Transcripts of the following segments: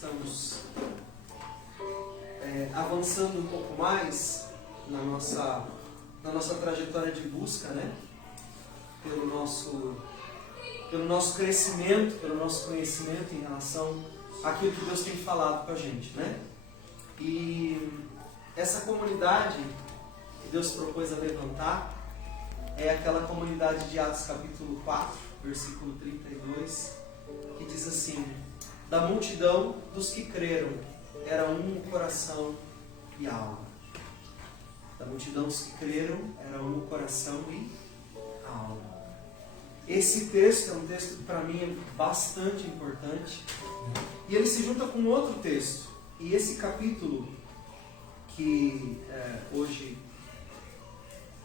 estamos avançando um pouco mais na nossa trajetória de busca, né? Pelo nosso crescimento, pelo nosso conhecimento em relação àquilo que Deus tem falado com a gente, né? E essa comunidade que Deus propôs a levantar é aquela comunidade de Atos capítulo 4, versículo 32, que diz assim: da multidão dos que creram, era um coração e alma. Da multidão dos que creram, era um coração e alma. Esse texto é um texto que para mim é bastante importante. E ele se junta com outro texto. E esse capítulo que hoje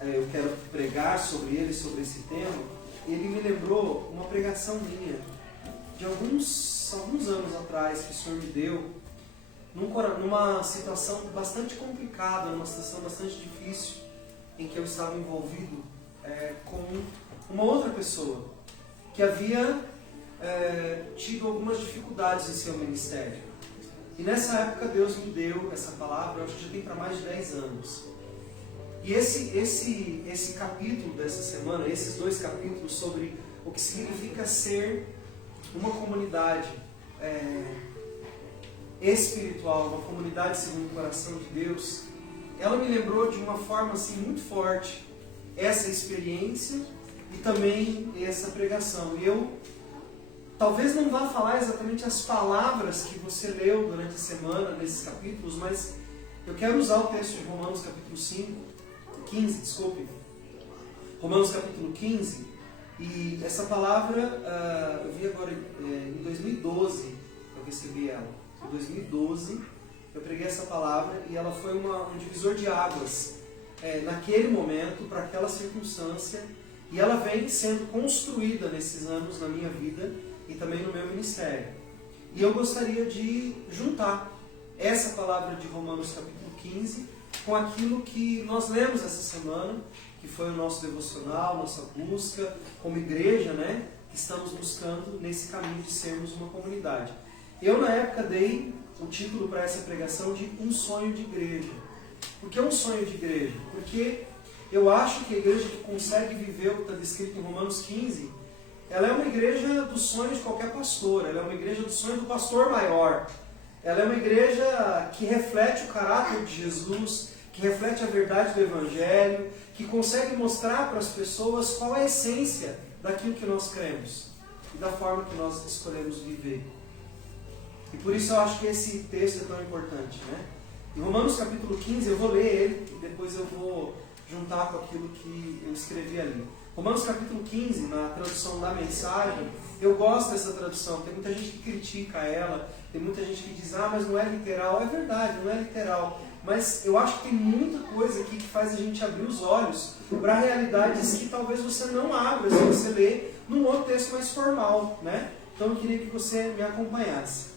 eu quero pregar sobre ele, sobre esse tema, ele me lembrou uma pregação minha de alguns anos atrás que o Senhor me deu numa situação bastante complicada, numa situação bastante difícil, em que eu estava envolvido com uma outra pessoa que havia tido algumas dificuldades em seu ministério. E nessa época Deus me deu essa palavra, eu acho que já tem para mais de 10 anos. E esse capítulo dessa semana, esses dois capítulos sobre o que significa ser uma comunidade espiritual, uma comunidade segundo o coração de Deus, ela me lembrou de uma forma assim muito forte essa experiência e também essa pregação. E eu talvez não vá falar exatamente as palavras que você leu durante a semana nesses capítulos, mas eu quero usar o texto de Romanos capítulo 15, Romanos capítulo 15, e essa palavra eu vi agora em 2012, eu recebi ela. Em 2012 eu preguei essa palavra e ela foi um divisor de águas naquele momento, para aquela circunstância, e ela vem sendo construída nesses anos na minha vida e também no meu ministério. E eu gostaria de juntar essa palavra de Romanos capítulo 15 com aquilo que nós lemos essa semana, que foi o nosso devocional, nossa busca como igreja, né? Que estamos buscando nesse caminho de sermos uma comunidade. Eu, na época, dei o título para essa pregação de Um Sonho de Igreja. Por que um sonho de igreja? Porque eu acho que a igreja que consegue viver o que está descrito em Romanos 15, ela é uma igreja do sonho de qualquer pastor, ela é uma igreja do sonho do pastor maior. Ela é uma igreja que reflete o caráter de Jesus, que reflete a verdade do Evangelho, que consegue mostrar para as pessoas qual é a essência daquilo que nós cremos e da forma que nós escolhemos viver. E por isso eu acho que esse texto é tão importante, né? Em Romanos capítulo 15, eu vou ler ele e depois eu vou juntar com aquilo que eu escrevi ali. Romanos capítulo 15, na tradução da Mensagem, eu gosto dessa tradução. Tem muita gente que critica ela, tem muita gente que diz, mas não é literal. É verdade, não é literal. Mas eu acho que tem muita coisa aqui que faz a gente abrir os olhos para realidades que talvez você não abra se você ler num outro texto mais formal, né? Então eu queria que você me acompanhasse.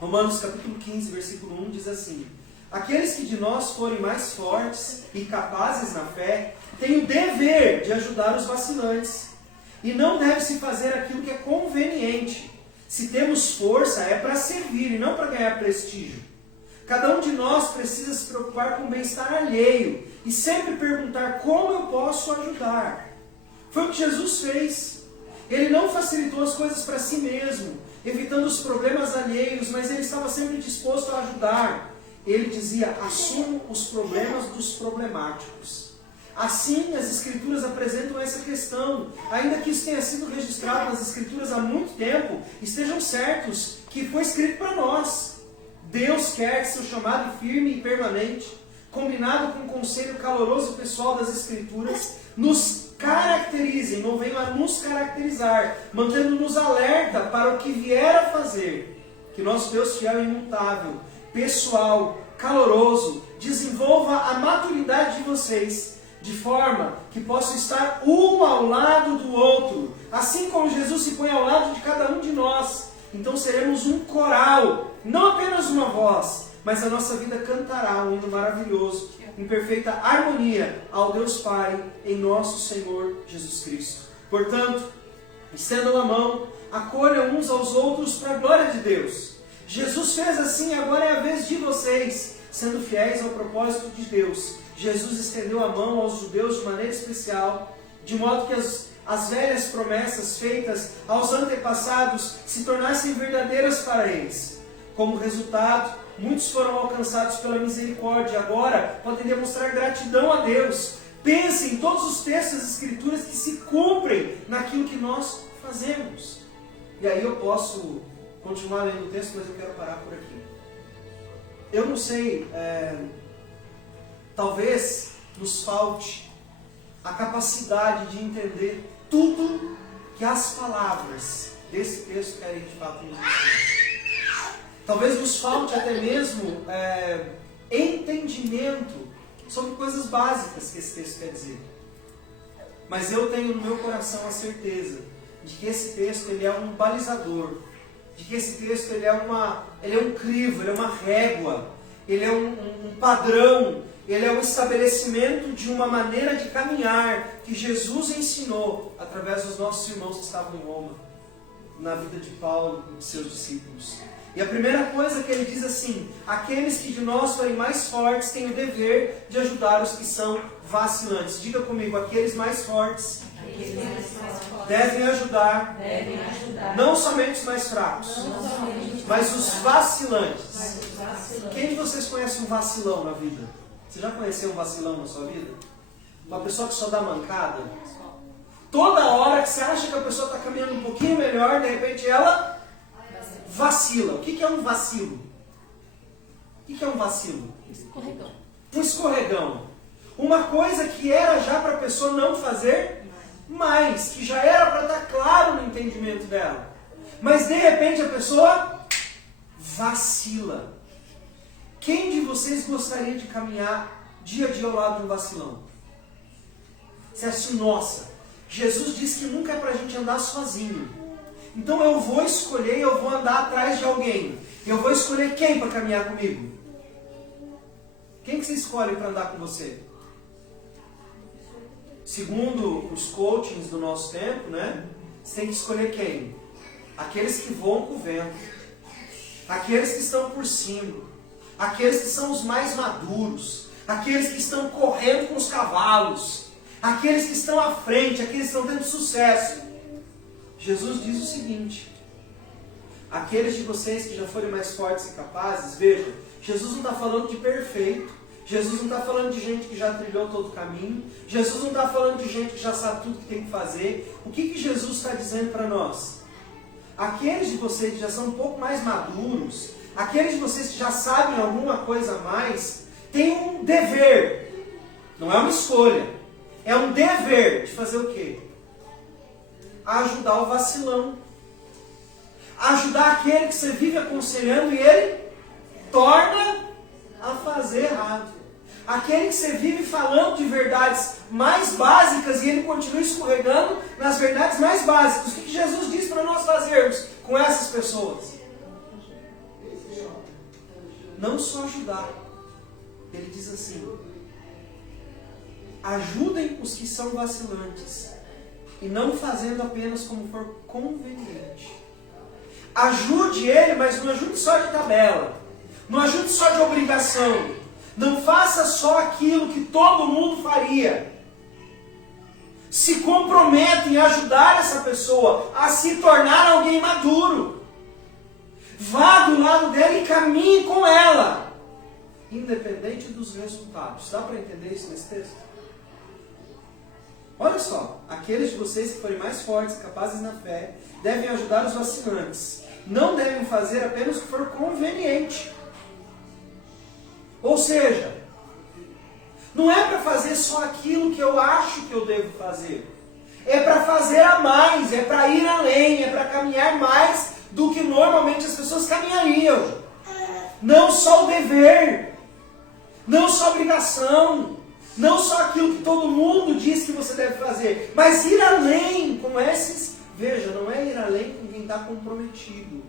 Romanos capítulo 15, versículo 1 diz assim: aqueles que de nós forem mais fortes e capazes na fé, têm o dever de ajudar os vacilantes. E não deve-se fazer aquilo que é conveniente. Se temos força, é para servir e não para ganhar prestígio. Cada um de nós precisa se preocupar com o bem-estar alheio e sempre perguntar como eu posso ajudar. Foi o que Jesus fez. Ele não facilitou as coisas para si mesmo, evitando os problemas alheios, mas ele estava sempre disposto a ajudar. Ele dizia: assumo os problemas dos problemáticos. Assim, as Escrituras apresentam essa questão. Ainda que isso tenha sido registrado nas Escrituras há muito tempo, estejam certos que foi escrito para nós. Deus quer que seu chamado firme e permanente, combinado com o conselho caloroso e pessoal das Escrituras, nos caracterizem, não venham a nos caracterizar, mantendo-nos alerta para o que vier a fazer. Que nosso Deus fiel e imutável, pessoal, caloroso, desenvolva a maturidade de vocês, de forma que possam estar um ao lado do outro, assim como Jesus se põe ao lado de cada um de nós. Então seremos um coral, não apenas uma voz, mas a nossa vida cantará um hino maravilhoso, em perfeita harmonia ao Deus Pai, em nosso Senhor Jesus Cristo. Portanto, estendam a mão, acolham uns aos outros para a glória de Deus. Jesus fez assim, agora é a vez de vocês, sendo fiéis ao propósito de Deus. Jesus estendeu a mão aos judeus de maneira especial, de modo que as velhas promessas feitas aos antepassados se tornassem verdadeiras para eles. Como resultado, muitos foram alcançados pela misericórdia. Agora podem demonstrar gratidão a Deus. Pensem em todos os textos das Escrituras que se cumprem naquilo que nós fazemos. E aí eu posso continuar lendo o texto, mas eu quero parar por aqui. Eu não sei, talvez nos falte a capacidade de entender tudo que as palavras desse texto querem de fato nos ensinar. Talvez nos falte até mesmo entendimento sobre coisas básicas que esse texto quer dizer. Mas eu tenho no meu coração a certeza de que esse texto ele é um balizador, de que esse texto ele é um crivo, ele é uma régua, ele é um padrão, ele é um estabelecimento de uma maneira de caminhar que Jesus ensinou através dos nossos irmãos que estavam em Roma, na vida de Paulo e de seus discípulos. E a primeira coisa que ele diz assim: aqueles que de nós forem mais fortes têm o dever de ajudar os que são vacilantes. Diga comigo, aqueles mais fortes devem ajudar não somente os mais fracos, mas os vacilantes. Quem de vocês conhece um vacilão na vida? Você já conheceu um vacilão na sua vida? Uma pessoa que só dá mancada? Toda hora que você acha que a pessoa está caminhando um pouquinho melhor, de repente ela vacila. O que é um vacilo? O que é um vacilo? Escorregão. Um escorregão. Uma coisa que era já para a pessoa não fazer mais, que já era para estar claro no entendimento dela. Mas de repente a pessoa vacila. Quem de vocês gostaria de caminhar dia a dia ao lado de um vacilão? Você acha assim, nossa, Jesus disse que nunca é para a gente andar sozinho. Então eu vou escolher, eu vou andar atrás de alguém. Eu vou escolher quem para caminhar comigo? Quem que você escolhe para andar com você? Segundo os coachings do nosso tempo, né? Você tem que escolher quem? Aqueles que voam com o vento. Aqueles que estão por cima. Aqueles que são os mais maduros. Aqueles que estão correndo com os cavalos. Aqueles que estão à frente, aqueles que estão tendo sucesso. Jesus diz o seguinte: aqueles de vocês que já forem mais fortes e capazes, vejam, Jesus não está falando de perfeito, Jesus não está falando de gente que já trilhou todo o caminho, Jesus não está falando de gente que já sabe tudo que tem que fazer. O que Jesus está dizendo para nós? Aqueles de vocês que já são um pouco mais maduros, aqueles de vocês que já sabem alguma coisa a mais, têm um dever, não é uma escolha, é um dever de fazer o quê? Ajudar o vacilão. Ajudar aquele que você vive aconselhando e ele torna a fazer errado. Aquele que você vive falando de verdades mais básicas e ele continua escorregando nas verdades mais básicas. O que Jesus diz para nós fazermos com essas pessoas? Não só ajudar. Ele diz assim: ajudem os que são vacilantes, e não fazendo apenas como for conveniente. Ajude ele, mas não ajude só de tabela. Não ajude só de obrigação. Não faça só aquilo que todo mundo faria. Se comprometa em ajudar essa pessoa a se tornar alguém maduro. Vá do lado dela e caminhe com ela, independente dos resultados. Dá para entender isso nesse texto? Olha só, aqueles de vocês que forem mais fortes e capazes na fé, devem ajudar os vacilantes. Não devem fazer apenas o que for conveniente. Ou seja, não é para fazer só aquilo que eu acho que eu devo fazer. É para fazer a mais, é para ir além, é para caminhar mais do que normalmente as pessoas caminhariam. Não só o dever, não só a obrigação, não só aquilo que todo mundo diz que você deve fazer, mas ir além com esses. Veja, não é ir além com quem está comprometido.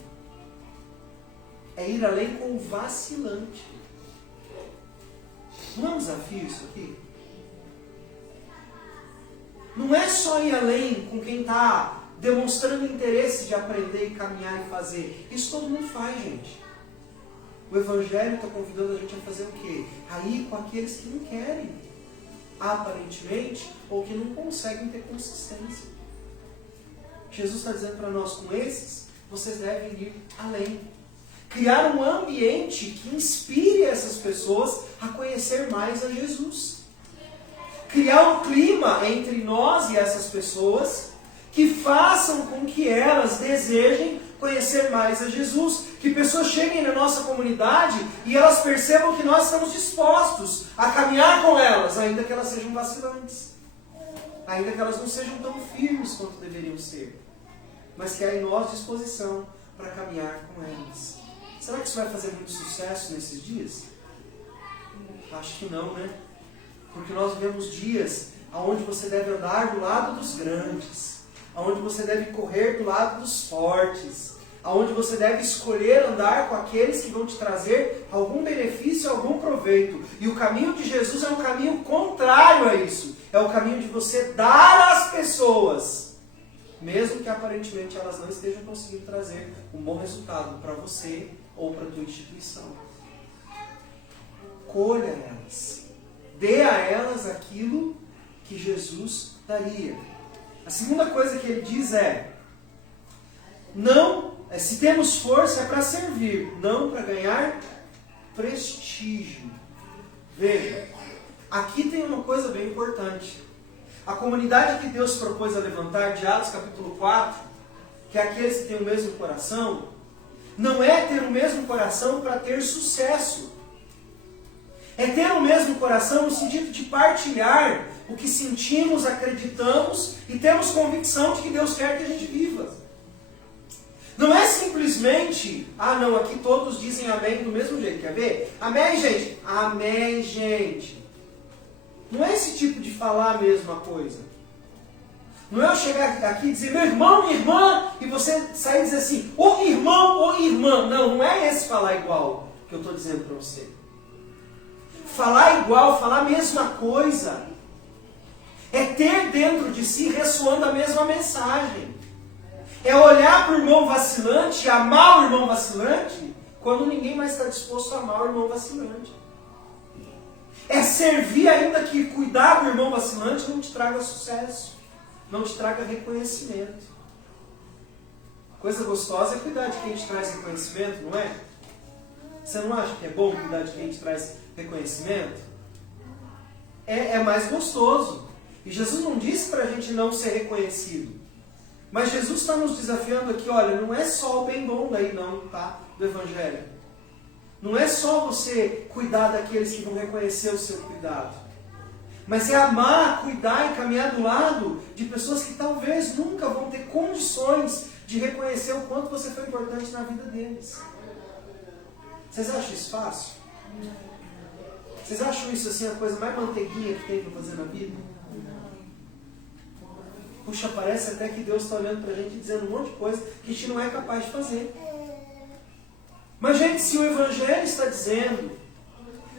É ir além com o vacilante. Não é um desafio isso aqui? Não é só ir além com quem está demonstrando interesse de aprender e caminhar e fazer. Isso todo mundo faz, gente. O Evangelho está convidando a gente a fazer o quê? A ir com aqueles que não querem, aparentemente, ou que não conseguem ter consistência. Jesus está dizendo para nós, com esses, vocês devem ir além. Criar um ambiente que inspire essas pessoas a conhecer mais a Jesus. Criar um clima entre nós e essas pessoas que façam com que elas desejem conhecer mais a Jesus. Que pessoas cheguem na nossa comunidade e elas percebam que nós estamos dispostos a caminhar com elas, ainda que elas sejam vacilantes. Ainda que elas não sejam tão firmes quanto deveriam ser. Mas que há em nós disposição para caminhar com elas. Será que isso vai fazer muito sucesso nesses dias? Acho que não, né? Porque nós vivemos dias onde você deve andar do lado dos grandes, onde você deve correr do lado dos fortes, onde você deve escolher andar com aqueles que vão te trazer algum benefício, algum proveito. E o caminho de Jesus é um caminho contrário a isso. É o caminho de você dar às pessoas, mesmo que aparentemente elas não estejam conseguindo trazer um bom resultado para você ou para a tua instituição. Colha elas. Dê a elas aquilo que Jesus daria. A segunda coisa que ele diz é: se temos força é para servir, não para ganhar prestígio. Veja, aqui tem uma coisa bem importante. A comunidade que Deus propôs a levantar, de Atos capítulo 4, que é aqueles que têm o mesmo coração, não é ter o mesmo coração para ter sucesso. É ter o mesmo coração no sentido de partilhar o que sentimos, acreditamos e temos convicção de que Deus quer que a gente viva. Não é simplesmente, não, aqui todos dizem amém do mesmo jeito, quer ver? Amém, gente? Amém, gente. Não é esse tipo de falar a mesma coisa. Não é eu chegar aqui e dizer, meu irmão, minha irmã, e você sair e dizer assim, ô irmão, ô irmã. Não é esse falar igual que eu estou dizendo para você. Falar igual, falar a mesma coisa, é ter dentro de si ressoando a mesma mensagem. É olhar para o irmão vacilante e amar o irmão vacilante quando ninguém mais está disposto a amar o irmão vacilante. É servir ainda que cuidar do irmão vacilante não te traga sucesso, não te traga reconhecimento. Coisa gostosa é cuidar de quem te traz reconhecimento, não é? Você não acha que é bom cuidar de quem te traz reconhecimento? É mais gostoso. E Jesus não disse para a gente não ser reconhecido. Mas Jesus está nos desafiando aqui, olha, não é só o bem bom daí não, tá? Do Evangelho. Não é só você cuidar daqueles que vão reconhecer o seu cuidado. Mas é amar, cuidar e caminhar do lado de pessoas que talvez nunca vão ter condições de reconhecer o quanto você foi importante na vida deles. Vocês acham isso fácil? Vocês acham isso assim a coisa mais manteiguinha que tem para fazer na vida? Puxa, parece até que Deus está olhando para a gente e dizendo um monte de coisa que a gente não é capaz de fazer. Mas, gente, se o Evangelho está dizendo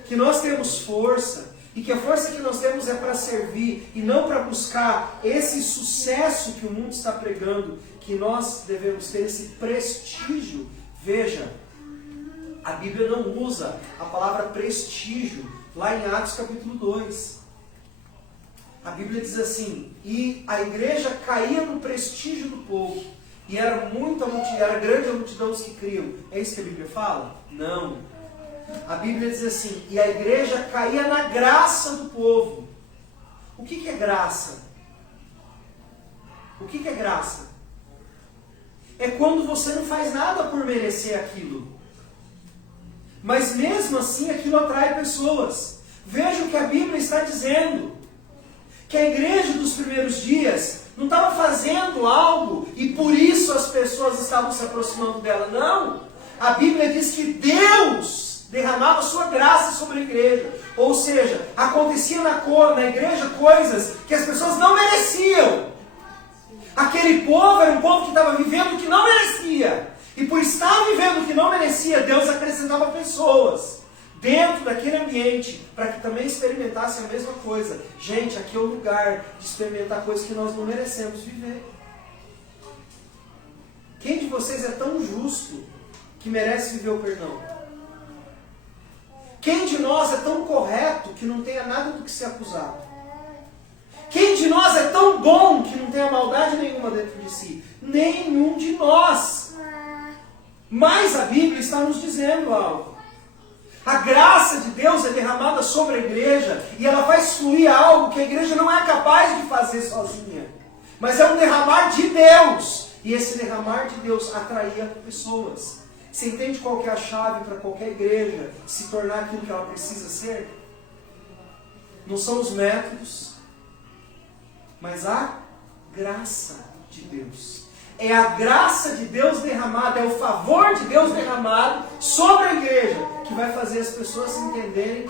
que nós temos força, e que a força que nós temos é para servir, e não para buscar esse sucesso que o mundo está pregando, que nós devemos ter esse prestígio, veja, a Bíblia não usa a palavra prestígio lá em Atos capítulo 2. A Bíblia diz assim, e a igreja caía no prestígio do povo, e era grande a multidão dos que criam. É isso que a Bíblia fala? Não. A Bíblia diz assim, e a igreja caía na graça do povo. O que é graça? O que é graça? É quando você não faz nada por merecer aquilo. Mas mesmo assim aquilo atrai pessoas. Veja o que a Bíblia está dizendo. Que a igreja dos primeiros dias não estava fazendo algo e por isso as pessoas estavam se aproximando dela. Não. A Bíblia diz que Deus derramava sua graça sobre a igreja. Ou seja, acontecia na igreja coisas que as pessoas não mereciam. Aquele povo era um povo que estava vivendo o que não merecia. E por estar vivendo o que não merecia, Deus acrescentava pessoas dentro daquele ambiente, para que também experimentassem a mesma coisa. Gente, aqui é o lugar de experimentar coisas que nós não merecemos viver. Quem de vocês é tão justo que merece viver o perdão? Quem de nós é tão correto que não tenha nada do que ser acusado? Quem de nós é tão bom que não tenha maldade nenhuma dentro de si? Nenhum de nós. Mas a Bíblia está nos dizendo algo. A graça de Deus é derramada sobre a igreja e ela vai fluir algo que a igreja não é capaz de fazer sozinha. Mas é um derramar de Deus. E esse derramar de Deus atraía pessoas. Você entende qual que é a chave para qualquer igreja se tornar aquilo que ela precisa ser? Não são os métodos, mas a graça de Deus. É a graça de Deus derramada, é o favor de Deus derramado sobre a igreja que vai fazer as pessoas se entenderem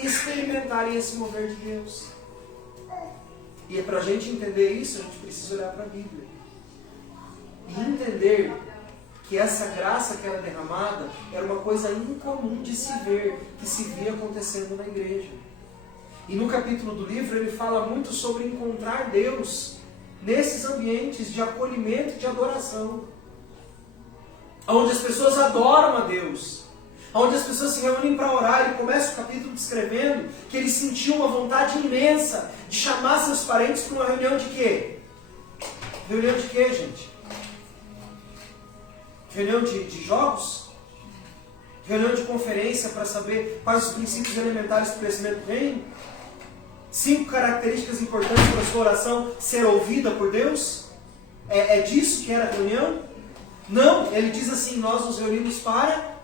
e experimentarem esse mover de Deus. E é para a gente entender isso, a gente precisa olhar para a Bíblia. E entender que essa graça que era derramada era uma coisa incomum de se ver, que se via acontecendo na igreja. E no capítulo do livro ele fala muito sobre encontrar Deus nesses ambientes de acolhimento e de adoração. Onde as pessoas adoram a Deus. Onde as pessoas se reúnem para orar. Ele começa o capítulo descrevendo que ele sentiu uma vontade imensa de chamar seus parentes para uma reunião de quê? Reunião de quê, gente? Reunião de jogos? Reunião de conferência para saber quais os princípios elementares do crescimento do reino? 5 características importantes para a sua oração ser ouvida por Deus? É disso que era a reunião? Não, ele diz assim, nós nos reunimos para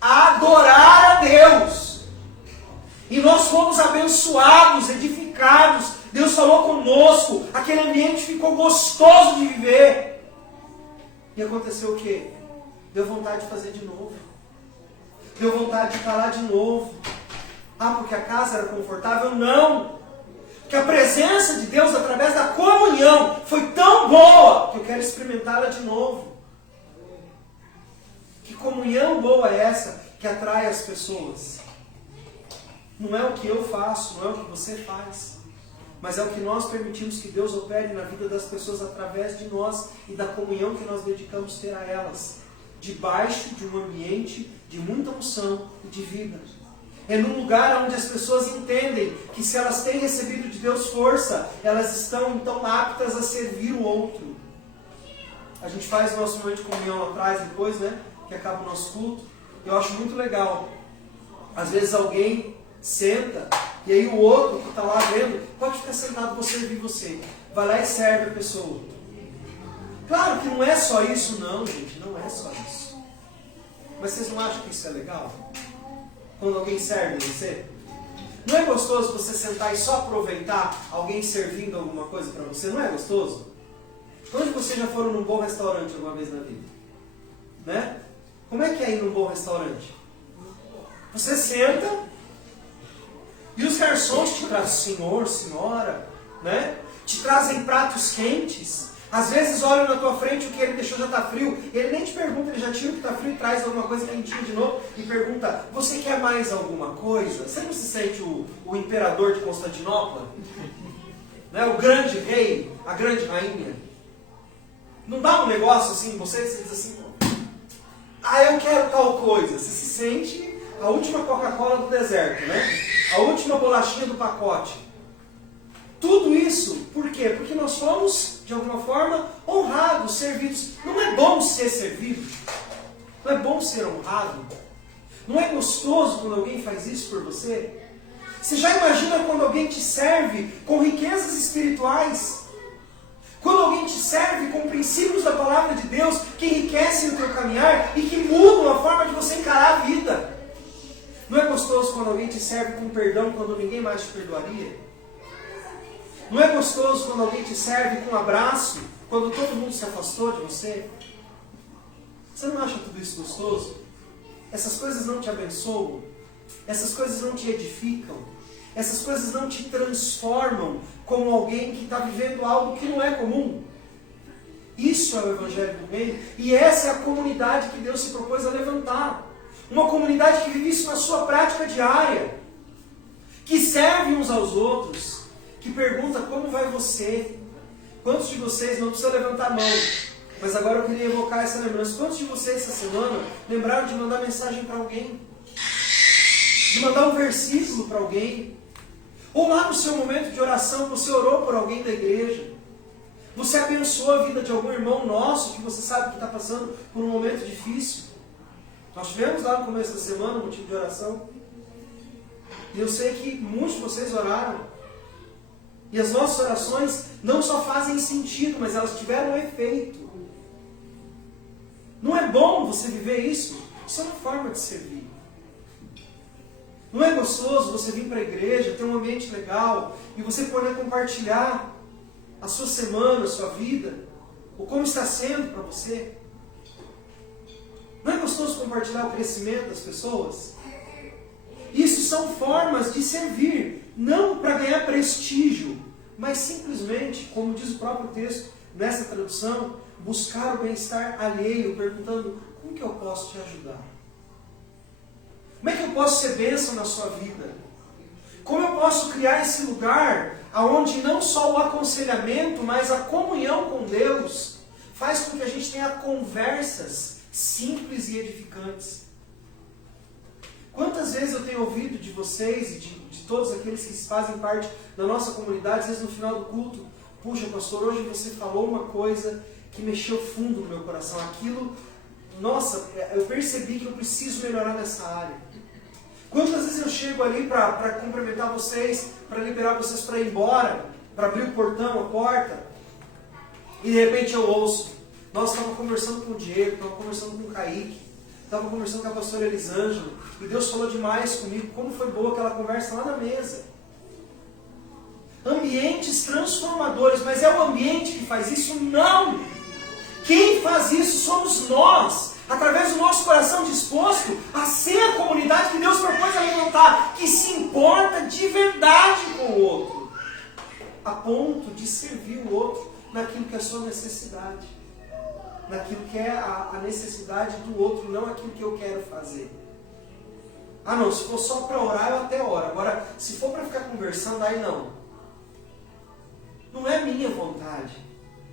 adorar a Deus. E nós fomos abençoados, edificados. Deus falou conosco, aquele ambiente ficou gostoso de viver. E aconteceu o quê? Deu vontade de fazer de novo. Deu vontade de estar lá de novo. Ah, porque a casa era confortável? Não! Porque a presença de Deus através da comunhão foi tão boa que eu quero experimentá-la de novo. Que comunhão boa é essa que atrai as pessoas? Não é o que eu faço, não é o que você faz, mas é o que nós permitimos que Deus opere na vida das pessoas através de nós e da comunhão que nós dedicamos ter a elas, debaixo de um ambiente de muita unção e de vida. É num lugar onde as pessoas entendem que se elas têm recebido de Deus força, elas estão então aptas a servir o outro. A gente faz o nosso momento de comunhão lá atrás, depois, né, que acaba o nosso culto. Eu acho muito legal. Às vezes alguém senta e aí o outro que está lá vendo, pode ficar sentado, vou servir você. Vai lá e serve a pessoa. Claro que não é só isso, não, gente, não é só isso. Mas vocês não acham que isso é legal? Quando alguém serve você? Não é gostoso você sentar e só aproveitar alguém servindo alguma coisa para você? Não é gostoso? Onde vocês já foram num bom restaurante alguma vez na vida? Né? Como é que é ir num bom restaurante? Você senta e os garçons te trazem, senhor, senhora, né? Te trazem pratos quentes. Às vezes olham na tua frente, o que ele deixou já está frio. Ele nem te pergunta, ele já tira o que está frio e traz alguma coisa quentinha de novo. E pergunta, você quer mais alguma coisa? Você não se sente o imperador de Constantinopla? Né? O grande rei, a grande rainha? Não dá um negócio assim, você diz assim, eu quero tal coisa. Você se sente a última Coca-Cola do deserto, né? A última bolachinha do pacote. Tudo isso, por quê? Porque nós fomos, de alguma forma, honrados, servidos. Não é bom ser servido? Não é bom ser honrado? Não é gostoso quando alguém faz isso por você? Você já imagina quando alguém te serve com riquezas espirituais? Quando alguém te serve com princípios da palavra de Deus que enriquecem o teu caminhar e que mudam a forma de você encarar a vida? Não é gostoso quando alguém te serve com perdão quando ninguém mais te perdoaria? Não é gostoso quando alguém te serve com um abraço, quando todo mundo se afastou de você? Você não acha tudo isso gostoso? Essas coisas não te abençoam? Essas coisas não te edificam? Essas coisas não te transformam como alguém que está vivendo algo que não é comum? Isso é o Evangelho do Reino e essa é a comunidade que Deus se propôs a levantar. Uma comunidade que vive isso na sua prática diária, que serve uns aos outros, que pergunta como vai você. Quantos de vocês, não precisa levantar a mão, mas agora eu queria evocar essa lembrança. Quantos de vocês essa semana lembraram de mandar mensagem para alguém? de mandar um versículo para alguém, ou lá no seu momento de oração, você orou por alguém da igreja, você abençoou a vida de algum irmão nosso que você sabe que está passando por um momento difícil. Nós tivemos lá no começo da semana um motivo de oração, e eu sei que muitos de vocês oraram, e as nossas orações não só fazem sentido, mas elas tiveram efeito. Não é bom você viver isso? Isso é uma forma de servir. Não é gostoso você vir para a igreja, ter um ambiente legal, e você poder compartilhar a sua semana, a sua vida, ou como está sendo para você? Não é gostoso compartilhar o crescimento das pessoas? Isso são formas de servir, não para ganhar prestígio, mas simplesmente, como diz o próprio texto nessa tradução, buscar o bem-estar alheio, perguntando: como que eu posso te ajudar? Como é que eu posso ser bênção na sua vida? Como eu posso criar esse lugar onde não só o aconselhamento, mas a comunhão com Deus faz com que a gente tenha conversas simples e edificantes? Quantas vezes eu tenho ouvido de vocês e de todos aqueles que fazem parte da nossa comunidade, às vezes no final do culto: puxa, pastor, hoje você falou uma coisa que mexeu fundo no meu coração. Aquilo, nossa, eu percebi que eu preciso melhorar nessa área. Quantas vezes eu chego ali para cumprimentar vocês, para liberar vocês para ir embora, para abrir o portão, a porta, e de repente eu ouço: nossa, estava conversando com o Diego, estava conversando com o Kaique, estava conversando com a pastora Elisângela, e Deus falou demais comigo. Como foi boa aquela conversa lá na mesa. Ambientes transformadores, mas é o ambiente que faz isso? Não! Quem faz isso somos nós, através do nosso coração disposto a ser a comunidade que Deus propôs a levantar, que se importa de verdade com o outro, a ponto de servir o outro naquilo que é a sua necessidade, naquilo que é a necessidade do outro, não aquilo que eu quero fazer. Ah não, se for só para orar, eu até oro. Agora, se for para ficar conversando, aí não. Não é minha vontade,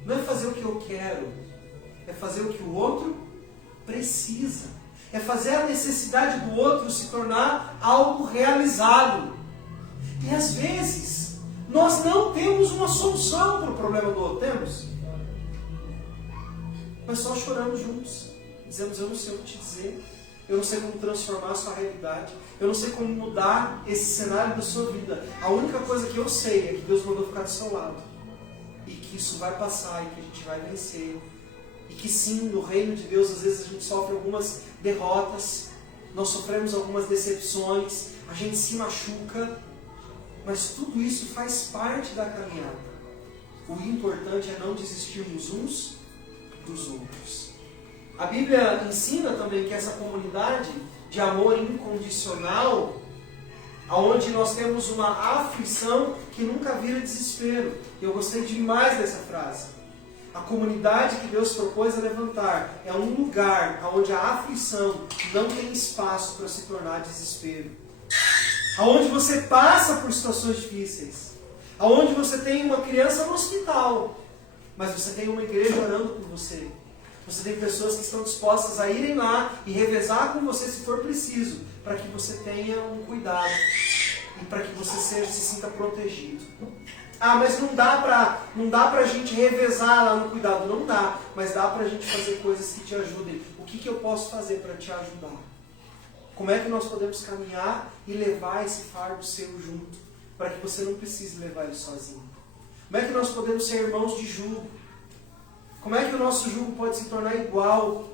não é fazer o que eu quero, é fazer o que o outro precisa. É fazer a necessidade do outro se tornar algo realizado. E às vezes, nós não temos uma solução para o problema do outro. Temos? Mas só choramos juntos. Dizemos: eu não sei o que te dizer. Eu não sei como transformar a sua realidade. Eu não sei como mudar esse cenário da sua vida. A única coisa que eu sei é que Deus mandou ficar do seu lado. E que isso vai passar e que a gente vai vencer. E que sim, no reino de Deus, às vezes a gente sofre algumas derrotas, nós sofremos algumas decepções, a gente se machuca, mas tudo isso faz parte da caminhada. O importante é não desistirmos uns dos outros. A Bíblia ensina também que essa comunidade de amor incondicional, onde nós temos uma aflição que nunca vira desespero. E eu gostei demais dessa frase. A comunidade que Deus propôs a levantar é um lugar onde a aflição não tem espaço para se tornar desespero. Onde você passa por situações difíceis. Onde você tem uma criança no hospital, mas você tem uma igreja orando por você. Você tem pessoas que estão dispostas a irem lá e revezar com você se for preciso, para que você tenha um cuidado e para que você se sinta protegido. Ah, mas não dá pra gente revezar lá no cuidado. Não dá, mas dá pra gente fazer coisas que te ajudem. O que eu posso fazer para te ajudar? Como é que nós podemos caminhar e levar esse fardo seu junto, para que você não precise levar ele sozinho? Como é que nós podemos ser irmãos de jugo? Como é que o nosso jugo pode se tornar igual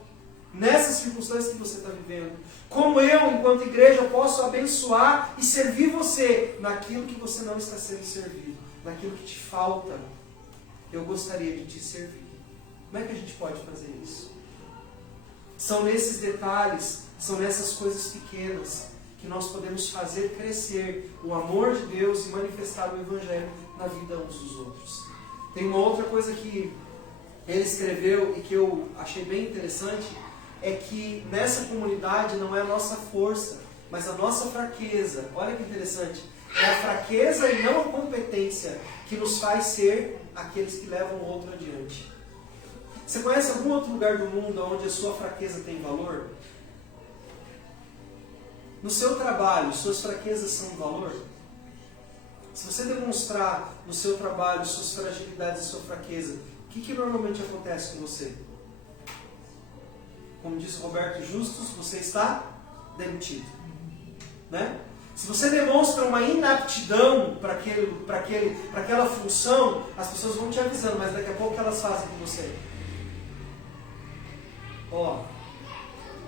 nessas circunstâncias que você está vivendo? Como eu, enquanto igreja, posso abençoar e servir você naquilo que você não está sendo servido, naquilo que te falta? Eu gostaria de te servir. Como é que a gente pode fazer isso? São nesses detalhes, são nessas coisas pequenas que nós podemos fazer crescer o amor de Deus e manifestar o Evangelho na vida uns dos outros. Tem uma outra coisa que ele escreveu e que eu achei bem interessante, é que nessa comunidade não é a nossa força, mas a nossa fraqueza. Olha que interessante. É a fraqueza e não a competência que nos faz ser aqueles que levam o outro adiante. Você conhece algum outro lugar do mundo onde a sua fraqueza tem valor? no seu trabalho, suas fraquezas são um valor? Se você demonstrar no seu trabalho suas fragilidades e sua fraqueza, o que normalmente acontece com você? Como disse Roberto Justus, você está demitido. Né? Se você demonstra uma inaptidão para aquela função, as pessoas vão te avisando, mas daqui a pouco elas fazem com você.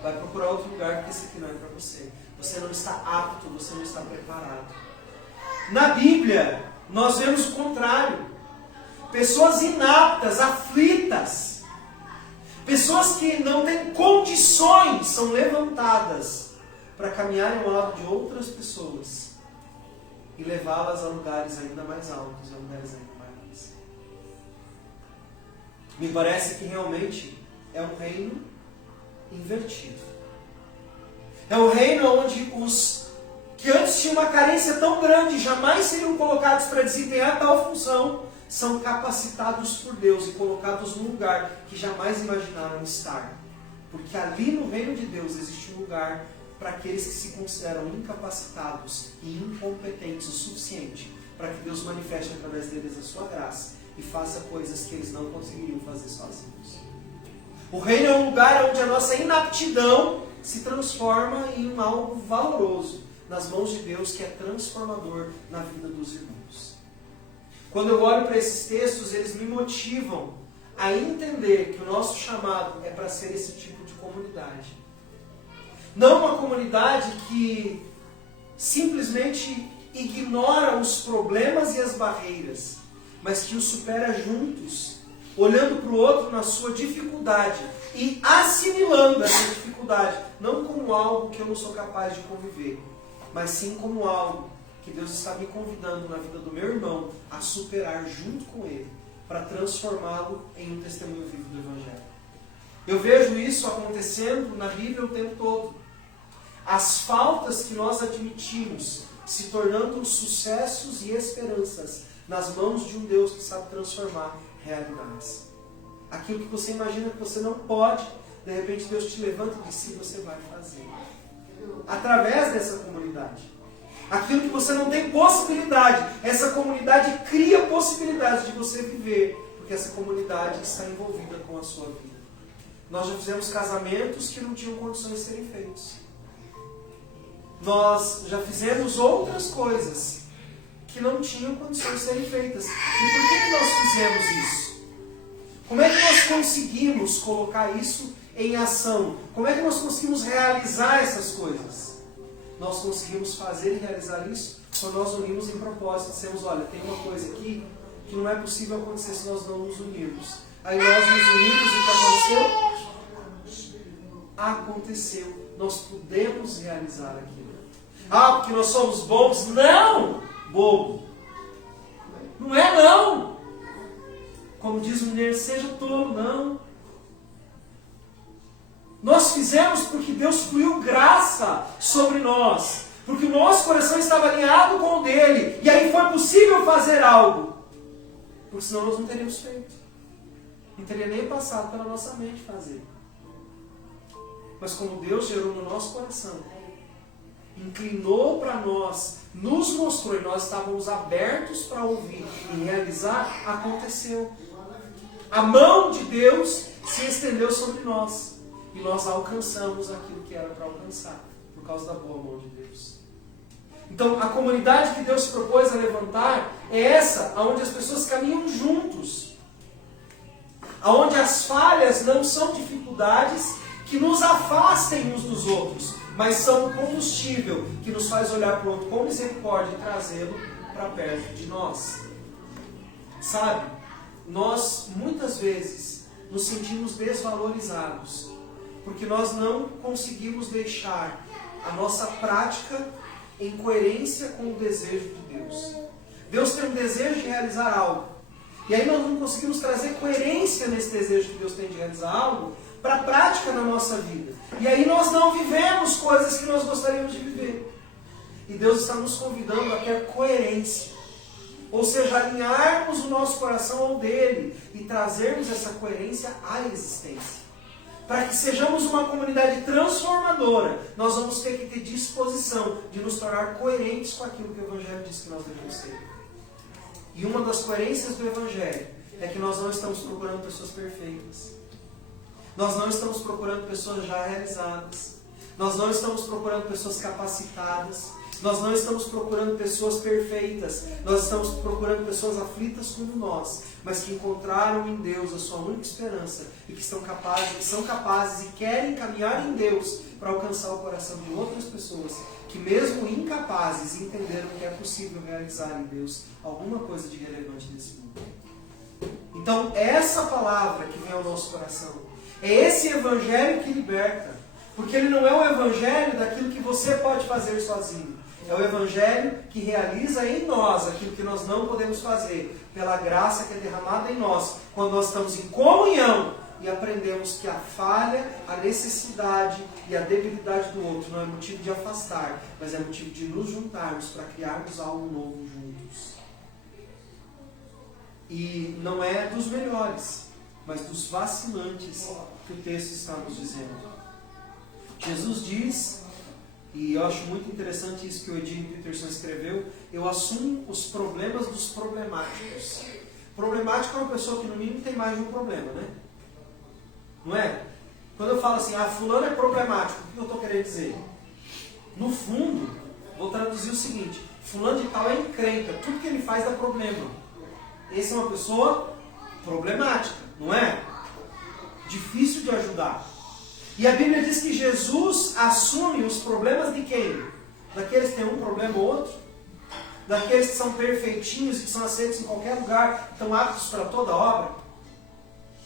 Vai procurar outro lugar, porque esse aqui não é para você. Você não está apto, você não está preparado. Na Bíblia, nós vemos o contrário. Pessoas inaptas, aflitas, pessoas que não têm condições, são levantadas para caminharem ao lado de outras pessoas e levá-las a lugares ainda mais altos, a lugares ainda maiores. Me parece que realmente é um reino invertido. É um reino onde os que antes tinham uma carência tão grande, jamais seriam colocados para desempenhar tal função, são capacitados por Deus e colocados num lugar que jamais imaginaram estar. Porque ali no reino de Deus existe um lugar para aqueles que se consideram incapacitados e incompetentes o suficiente para que Deus manifeste através deles a sua graça e faça coisas que eles não conseguiriam fazer sozinhos. O reino é um lugar onde a nossa inaptidão se transforma em algo valoroso nas mãos de Deus, que é transformador na vida dos irmãos. Quando eu olho para esses textos, eles me motivam a entender que o nosso chamado é para ser esse tipo de comunidade. Não uma comunidade que simplesmente ignora os problemas e as barreiras, mas que os supera juntos, olhando para o outro na sua dificuldade e assimilando essa dificuldade, não como algo que eu não sou capaz de conviver, mas sim como algo que Deus está me convidando na vida do meu irmão a superar junto com ele, para transformá-lo em um testemunho vivo do Evangelho. Eu vejo isso acontecendo na Bíblia o tempo todo. As faltas que nós admitimos se tornando sucessos e esperanças nas mãos de um Deus que sabe transformar realidades. Aquilo que você imagina que você não pode, de repente Deus te levanta e diz sim, você vai fazer. Através dessa comunidade. Aquilo que você não tem possibilidade, essa comunidade cria possibilidades de você viver, porque essa comunidade está envolvida com a sua vida. Nós já fizemos casamentos que não tinham condições de serem feitos. Nós já fizemos outras coisas que não tinham condições de serem feitas. E por que nós fizemos isso? Como é que nós conseguimos colocar isso em ação? Como é que nós conseguimos realizar essas coisas? Nós conseguimos fazer e realizar isso quando nós unimos em propósito. Dissemos, olha, tem uma coisa aqui que não é possível acontecer se nós não nos unirmos. Aí nós nos unimos e o que aconteceu? Aconteceu. Nós podemos realizar aquilo. Porque nós somos bons? Não! Bobo. Não é não. Como diz o mineiro, seja tolo, não. Nós fizemos porque Deus fluiu graça sobre nós. Porque o nosso coração estava alinhado com o dele. E aí foi possível fazer algo. Porque senão nós não teríamos feito. Não teria nem passado pela nossa mente fazer. Mas como Deus gerou no nosso coração, inclinou para nós, nos mostrou e nós estávamos abertos para ouvir e realizar, aconteceu. A mão de Deus se estendeu sobre nós e nós alcançamos aquilo que era para alcançar, por causa da boa mão de Deus. Então, a comunidade que Deus se propôs a levantar é essa, onde as pessoas caminham juntos, onde as falhas não são dificuldades que nos afastem uns dos outros, mas são um combustível que nos faz olhar para o outro com misericórdia e trazê-lo para perto de nós. Sabe, nós muitas vezes nos sentimos desvalorizados, porque nós não conseguimos deixar a nossa prática em coerência com o desejo de Deus. Deus tem um desejo de realizar algo, e aí nós não conseguimos trazer coerência nesse desejo que Deus tem de realizar algo para a prática na nossa vida. E aí nós não vivemos coisas que nós gostaríamos de viver. E Deus está nos convidando a ter coerência. Ou seja, alinharmos o nosso coração ao dele e trazermos essa coerência à existência. para que sejamos uma comunidade transformadora, nós vamos ter que ter disposição de nos tornar coerentes com aquilo que o Evangelho diz que nós devemos ser. E uma das coerências do Evangelho é que nós não estamos procurando pessoas perfeitas. Nós não estamos procurando pessoas já realizadas. Nós não estamos procurando pessoas capacitadas. Nós não estamos procurando pessoas perfeitas. Nós estamos procurando pessoas aflitas como nós, mas que encontraram em Deus a sua única esperança e que são capazes e querem caminhar em Deus para alcançar o coração de outras pessoas que, mesmo incapazes, entenderam que é possível realizar em Deus alguma coisa de relevante nesse mundo. Então, essa palavra que vem ao nosso coração é esse Evangelho que liberta, porque ele não é o Evangelho daquilo que você pode fazer sozinho. É o Evangelho que realiza em nós aquilo que nós não podemos fazer, pela graça que é derramada em nós, quando nós estamos em comunhão e aprendemos que a falha, a necessidade e a debilidade do outro não é motivo de afastar, mas é motivo de nos juntarmos para criarmos algo novo juntos. E não é dos melhores, mas dos vacilantes que o texto está nos dizendo. Jesus diz, e eu acho muito interessante isso que o Eugene Peterson escreveu, eu assumo os problemas dos problemáticos. Problemático é uma pessoa que no mínimo tem mais de um problema, né? Não é? Quando eu falo assim, fulano é problemático, o que eu estou querendo dizer? No fundo, vou traduzir o seguinte, fulano de tal é encrenca, tudo que ele faz dá problema. Essa é uma pessoa problemática, não é? Difícil de ajudar. E a Bíblia diz que Jesus assume os problemas de quem? Daqueles que têm um problema ou outro? Daqueles que são perfeitinhos e que são aceitos em qualquer lugar, estão aptos para toda obra?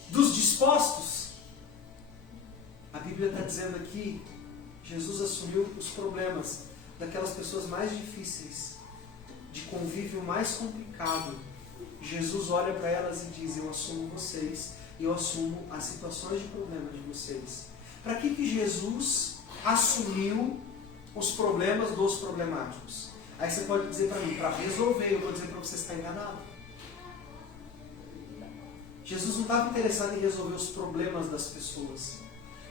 Dos dispostos? A Bíblia está dizendo aqui, Jesus assumiu os problemas daquelas pessoas mais difíceis, de convívio mais complicado. Jesus olha para elas e diz, eu assumo vocês, eu assumo as situações de problema de vocês. Para que Jesus assumiu os problemas dos problemáticos? Aí você pode dizer para mim, para resolver, eu vou dizer para você, está enganado. Jesus não estava interessado em resolver os problemas das pessoas.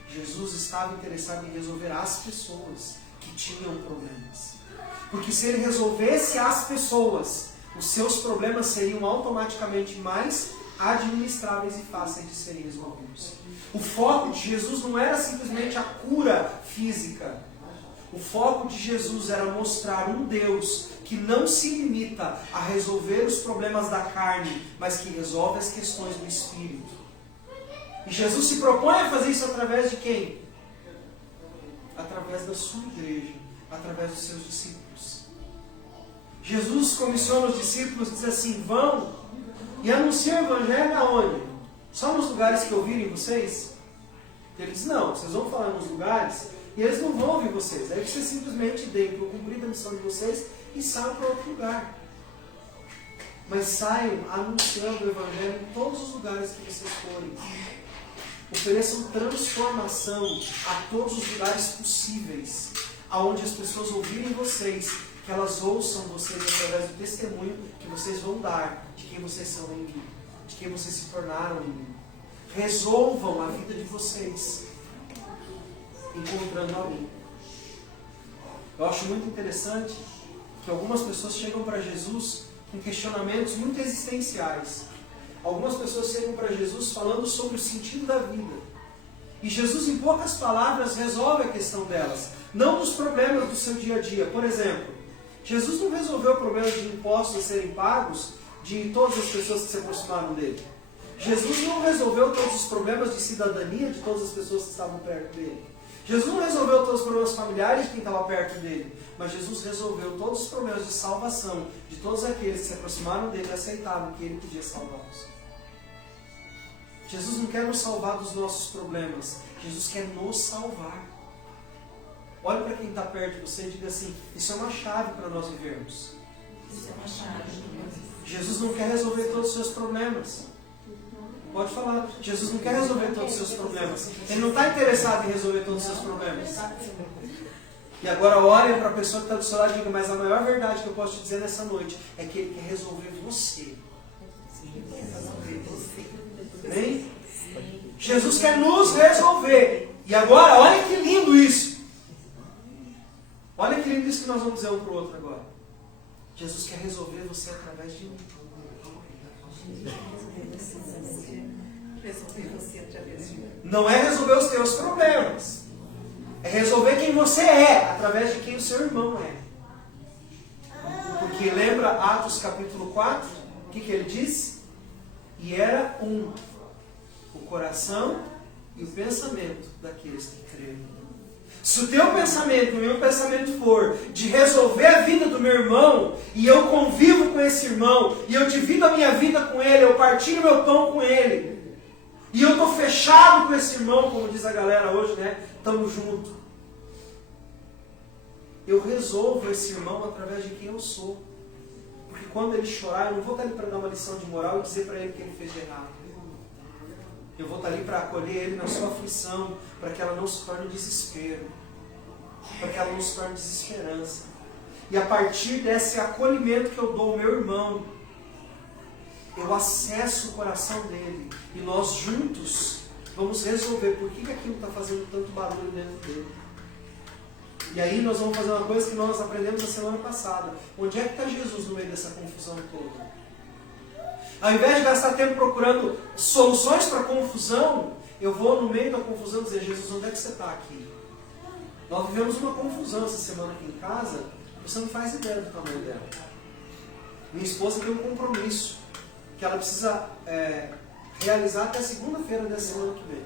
Jesus estava interessado em resolver as pessoas que tinham problemas. Porque se ele resolvesse as pessoas, os seus problemas seriam automaticamente mais administráveis e fáceis de serem resolvidos. O foco de Jesus não era simplesmente a cura física. O foco de Jesus era mostrar um Deus que não se limita a resolver os problemas da carne, mas que resolve as questões do Espírito. E Jesus se propõe a fazer isso através de quem? Através da sua igreja, através dos seus discípulos. Jesus comissiona os discípulos e diz assim, vão e anunciam o Evangelho aonde? Só nos lugares que ouvirem vocês? Ele diz, não, vocês vão falar nos lugares e eles não vão ouvir vocês. Aí vocês simplesmente deem para cumprir a missão de vocês e saiam para outro lugar. Mas saiam anunciando o Evangelho em todos os lugares que vocês forem. Ofereçam transformação a todos os lugares possíveis, aonde as pessoas ouvirem vocês, que elas ouçam vocês através do testemunho que vocês vão dar de quem vocês são em mim, de quem vocês se tornaram em mim. Resolvam a vida de vocês encontrando alguém. Eu acho muito interessante que algumas pessoas chegam para Jesus com questionamentos muito existenciais. Algumas pessoas chegam para Jesus falando sobre o sentido da vida. E Jesus, em poucas palavras, resolve a questão delas. Não dos problemas do seu dia a dia. Por exemplo, Jesus não resolveu o problema de impostos a serem pagos de todas as pessoas que se aproximaram dele. Jesus não resolveu todos os problemas de cidadania de todas as pessoas que estavam perto dele. Jesus não resolveu todos os problemas familiares de quem estava perto dele. Mas Jesus resolveu todos os problemas de salvação de todos aqueles que se aproximaram dele e aceitaram que ele podia salvá-los. Jesus não quer nos salvar dos nossos problemas. Jesus quer nos salvar. Olhe para quem está perto de você e diga assim, isso é uma chave para nós vivermos. Isso é uma chave. Jesus não quer resolver todos os seus problemas. Pode falar. Jesus não quer resolver todos os seus problemas. Ele não está interessado em resolver todos os seus problemas. E agora olha para a pessoa que está do seu lado e diga, mas a maior verdade que eu posso te dizer nessa noite é que Ele quer resolver você. Amém? Jesus quer nos resolver. E agora, olha que lindo isso. Olha que lindo isso que nós vamos dizer um para o outro agora. Jesus quer resolver você através de mim. Não é resolver os teus problemas. É resolver quem você é, através de quem o seu irmão é. Porque lembra Atos capítulo 4? O que ele diz? E era um, o coração e o pensamento daqueles que creram. Se o teu pensamento e o meu pensamento for de resolver a vida do meu irmão, e eu convivo com esse irmão, e eu divido a minha vida com ele, eu partilho meu pão com ele, e eu estou fechado com esse irmão, como diz a galera hoje, né? Estamos juntos. Eu resolvo esse irmão através de quem eu sou. Porque quando ele chorar, eu não vou estar ali para dar uma lição de moral e dizer para ele que ele fez de errado. Eu vou estar ali para acolher ele na sua aflição, para que ela não se torne desespero, para que ela não se torne desesperança. E a partir desse acolhimento que eu dou ao meu irmão, eu acesso o coração dele. E nós juntos vamos resolver por que aquilo está fazendo tanto barulho dentro dele. E aí nós vamos fazer uma coisa que nós aprendemos na semana passada. Onde é que está Jesus no meio dessa confusão toda? Ao invés de gastar tempo procurando soluções para a confusão, eu vou no meio da confusão dizer, Jesus, onde é que você está aqui? Nós vivemos uma confusão essa semana aqui em casa, você não faz ideia do tamanho dela. Minha esposa tem um compromisso que ela precisa realizar até segunda-feira dessa semana que vem.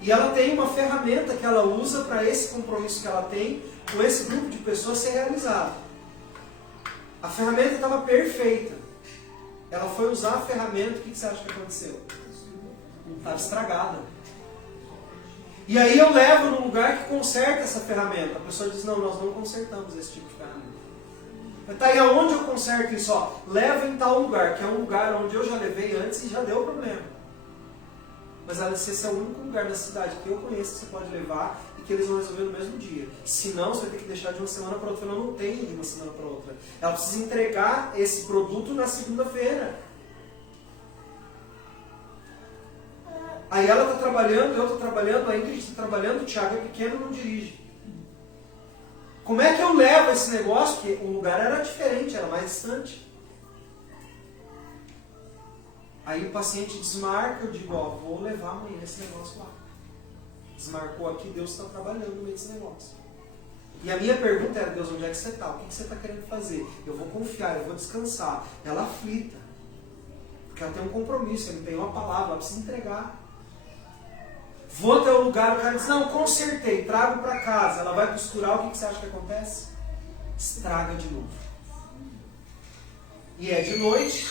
E ela tem uma ferramenta que ela usa para esse compromisso que ela tem com esse grupo de pessoas ser realizado. A ferramenta estava perfeita. Ela foi usar a ferramenta, o que você acha que aconteceu? Estava estragada. E aí eu levo num lugar que conserta essa ferramenta. A pessoa diz, não, nós não consertamos esse tipo de ferramenta. Tá aí aonde eu conserto isso? Ó, levo em tal lugar, que é um lugar onde eu já levei antes e já deu problema. Mas ela disse, esse é o único lugar da cidade que eu conheço que você pode levar e que eles vão resolver no mesmo dia. Se não, você vai ter que deixar de uma semana para outra. Eu não tenho de uma semana para outra. Ela precisa entregar esse produto na segunda-feira. Aí ela está trabalhando, eu estou trabalhando, a Ingrid está trabalhando, o Thiago é pequeno e não dirige. Como é que eu levo esse negócio? Porque o lugar era diferente, era mais distante. Aí o paciente desmarca, eu digo, ó, vou levar amanhã esse negócio lá. Desmarcou aqui, Deus está trabalhando no meio desse negócio. E a minha pergunta era, Deus, onde é que você está? O que você está querendo fazer? Eu vou confiar, eu vou descansar. Ela aflita. Porque ela tem um compromisso, ela tem uma palavra, ela precisa entregar. Vou até o lugar, o cara diz, não, consertei, trago para casa. Ela vai costurar, o que você acha que acontece? Estraga de novo. E é de noite.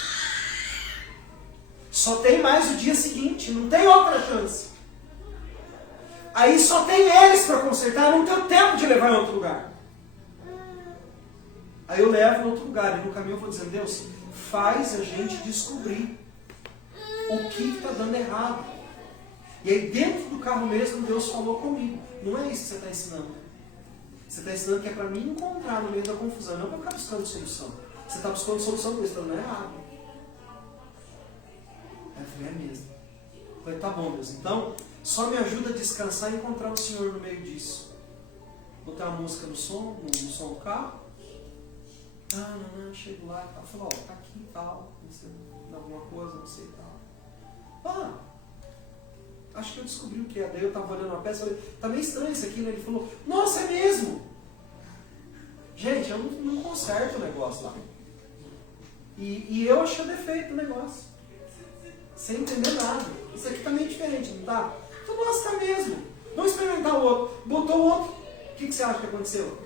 Só tem mais o dia seguinte, não tem outra chance. Aí só tem eles para consertar, não tenho tempo de levar em outro lugar. Aí eu levo em outro lugar, e no caminho eu vou dizendo, Deus, faz a gente descobrir o que está dando errado. E aí dentro do carro mesmo, Deus falou comigo. Não é isso que você está ensinando. Você está ensinando que é para mim encontrar no meio da confusão, não para ficar buscando solução. Você está buscando solução porque você está dando errado. Eu falei, é mesmo. Eu falei, tá bom, Deus. Então, só me ajuda a descansar e encontrar o Senhor no meio disso. Botar a música no som do carro. Chego lá e tal. Falei, ó, tá aqui e tal. Não sei, alguma coisa, não sei e tal. Acho que eu descobri o que é. Daí eu tava olhando uma peça e falei, tá meio estranho isso aqui, né? Ele falou, nossa, é mesmo! Gente, eu não conserto o negócio lá. E eu achei o defeito do negócio. Sem entender nada. Isso aqui tá meio diferente, não tá? Então, nossa, tá mesmo. Vamos experimentar o outro. Botou o outro. O que você acha que aconteceu?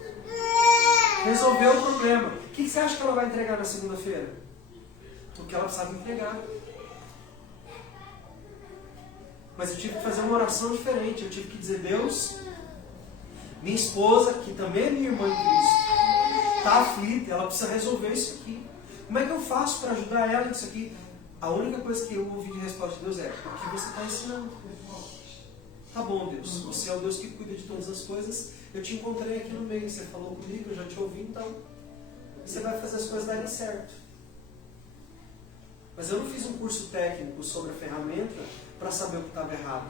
Resolveu o problema. O que você acha que ela vai entregar na segunda-feira? O que ela precisava entregar. Mas eu tive que fazer uma oração diferente. Eu tive que dizer, Deus, minha esposa, que também é minha irmã em Cristo, está aflita, ela precisa resolver isso aqui. Como é que eu faço para ajudar ela nisso aqui? A única coisa que eu ouvi de resposta de Deus é, o que você está ensinando? Tá bom, Deus, você é o Deus que cuida de todas as coisas, eu te encontrei aqui no meio, você falou comigo, eu já te ouvi, então você vai fazer as coisas darem certo. Mas eu não fiz um curso técnico sobre a ferramenta para saber o que estava errado.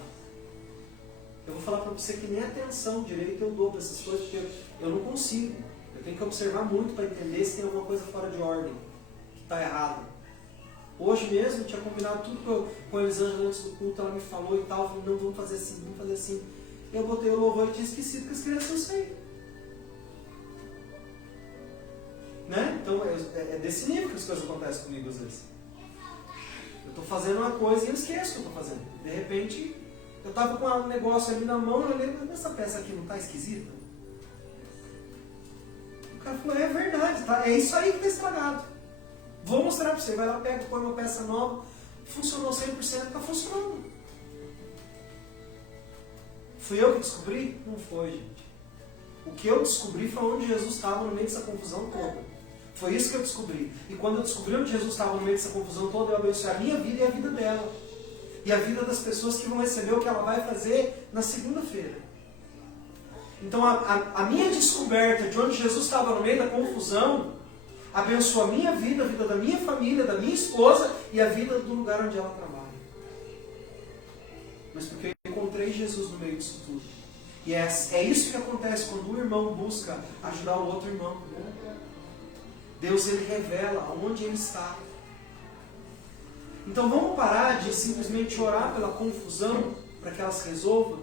Eu vou falar para você que nem atenção direito eu dou para essas coisas, porque eu não consigo. Eu tenho que observar muito para entender se tem alguma coisa fora de ordem, que está errado. Hoje mesmo eu tinha combinado tudo com a Elisângela antes do culto, ela me falou e tal, eu falei, não, vamos fazer assim, vamos fazer assim. Eu botei o louvor e tinha esquecido que as crianças não saíram. Né? Então é desse nível que as coisas acontecem comigo às vezes. Eu estou fazendo uma coisa e eu esqueço o que eu estou fazendo. De repente, eu estava com um negócio ali na mão e eu olhei, mas essa peça aqui não está esquisita? O cara falou, é verdade, tá? É isso aí que está estragado. Vou mostrar para você. Vai lá, pega, põe uma peça nova. Funcionou 100%, está funcionando. Fui eu que descobri? Não foi, gente. O que eu descobri foi onde Jesus estava no meio dessa confusão toda. Foi isso que eu descobri. E quando eu descobri onde Jesus estava no meio dessa confusão toda, eu abençoei a minha vida e a vida dela. E a vida das pessoas que vão receber o que ela vai fazer na segunda-feira. Então a minha descoberta de onde Jesus estava no meio da confusão abençoa a minha vida, a vida da minha família, da minha esposa e a vida do lugar onde ela trabalha. Mas porque eu encontrei Jesus no meio disso tudo. E é isso que acontece quando um irmão busca ajudar o outro irmão. Deus, ele revela onde ele está. Então vamos parar de simplesmente orar pela confusão para que ela se resolva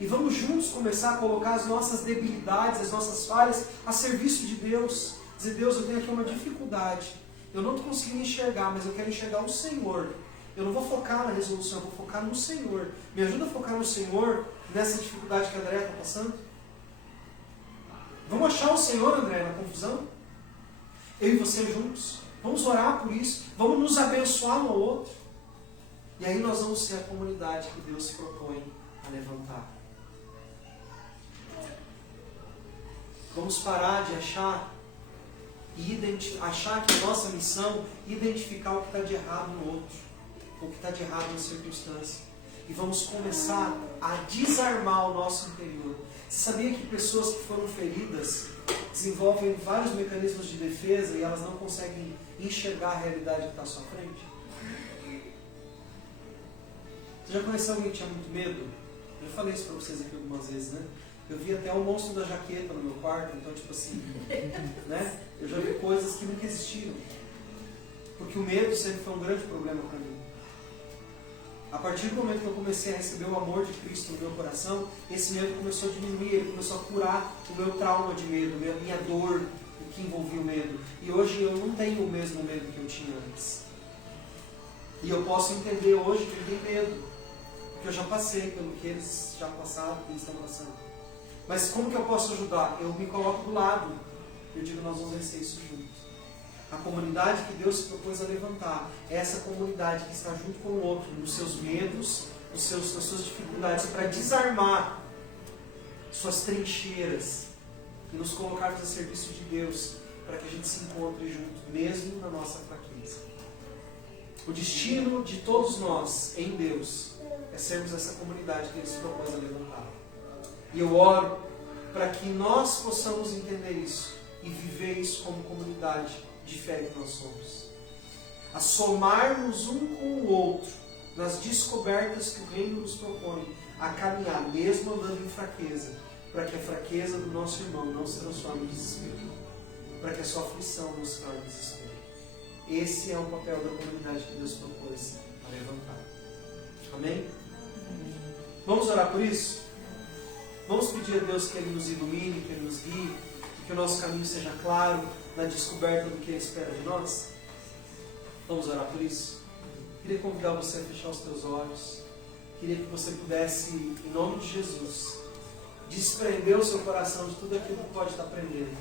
e vamos juntos começar a colocar as nossas debilidades, as nossas falhas a serviço de Deus. Dizer, Deus, eu tenho aqui uma dificuldade, eu não estou conseguindo enxergar, mas eu quero enxergar o Senhor. Eu não vou focar na resolução, eu vou focar no Senhor. Me ajuda a focar no Senhor nessa dificuldade que a Andréia está passando? Vamos achar o Senhor, Andréia, na confusão? Eu e você juntos. Vamos orar por isso. Vamos nos abençoar um ao outro. E aí nós vamos ser a comunidade que Deus se propõe a levantar. Vamos parar de achar que a nossa missão é identificar o que está de errado no outro, o que está de errado na circunstância. E vamos começar a desarmar o nosso interior. Você sabia que pessoas que foram feridas desenvolvem vários mecanismos de defesa e elas não conseguem enxergar a realidade que está à sua frente? Você já conheceu alguém que tinha muito medo? Eu já falei isso para vocês aqui algumas vezes, né? Eu vi até o monstro da jaqueta no meu quarto, então tipo assim, né? Eu já vi coisas que nunca existiram. Porque o medo sempre foi um grande problema para mim. A partir do momento que eu comecei a receber o amor de Cristo no meu coração, esse medo começou a diminuir, ele começou a curar o meu trauma de medo, a minha dor, o que envolvia o medo. E hoje eu não tenho o mesmo medo que eu tinha antes. E eu posso entender hoje que ele tem medo, porque eu já passei pelo que eles já passaram, que eles estão passando. Mas como que eu posso ajudar? Eu me coloco do lado. Eu digo, nós vamos vencer isso juntos. A comunidade que Deus se propôs a levantar é essa comunidade que está junto com o outro, nos seus medos, nas suas dificuldades, para desarmar suas trincheiras e nos colocarmos a serviço de Deus, para que a gente se encontre junto, mesmo na nossa fraqueza. O destino de todos nós, em Deus, é sermos essa comunidade que Ele se propôs a levantar. E eu oro para que nós possamos entender isso e viver isso como comunidade de fé que nós somos. A somarmos um com o outro nas descobertas que o Reino nos propõe a caminhar, mesmo andando em fraqueza, para que a fraqueza do nosso irmão não se transforme em desespero, para que a sua aflição não se torne desespero. Esse é o papel da comunidade que Deus propôs a levantar. Amém? Vamos orar por isso? Vamos pedir a Deus que Ele nos ilumine, que Ele nos guie, que o nosso caminho seja claro na descoberta do que Ele espera de nós? Vamos orar por isso? Queria convidar você a fechar os teus olhos. Queria que você pudesse, em nome de Jesus, desprender o seu coração de tudo aquilo que pode estar prendendo.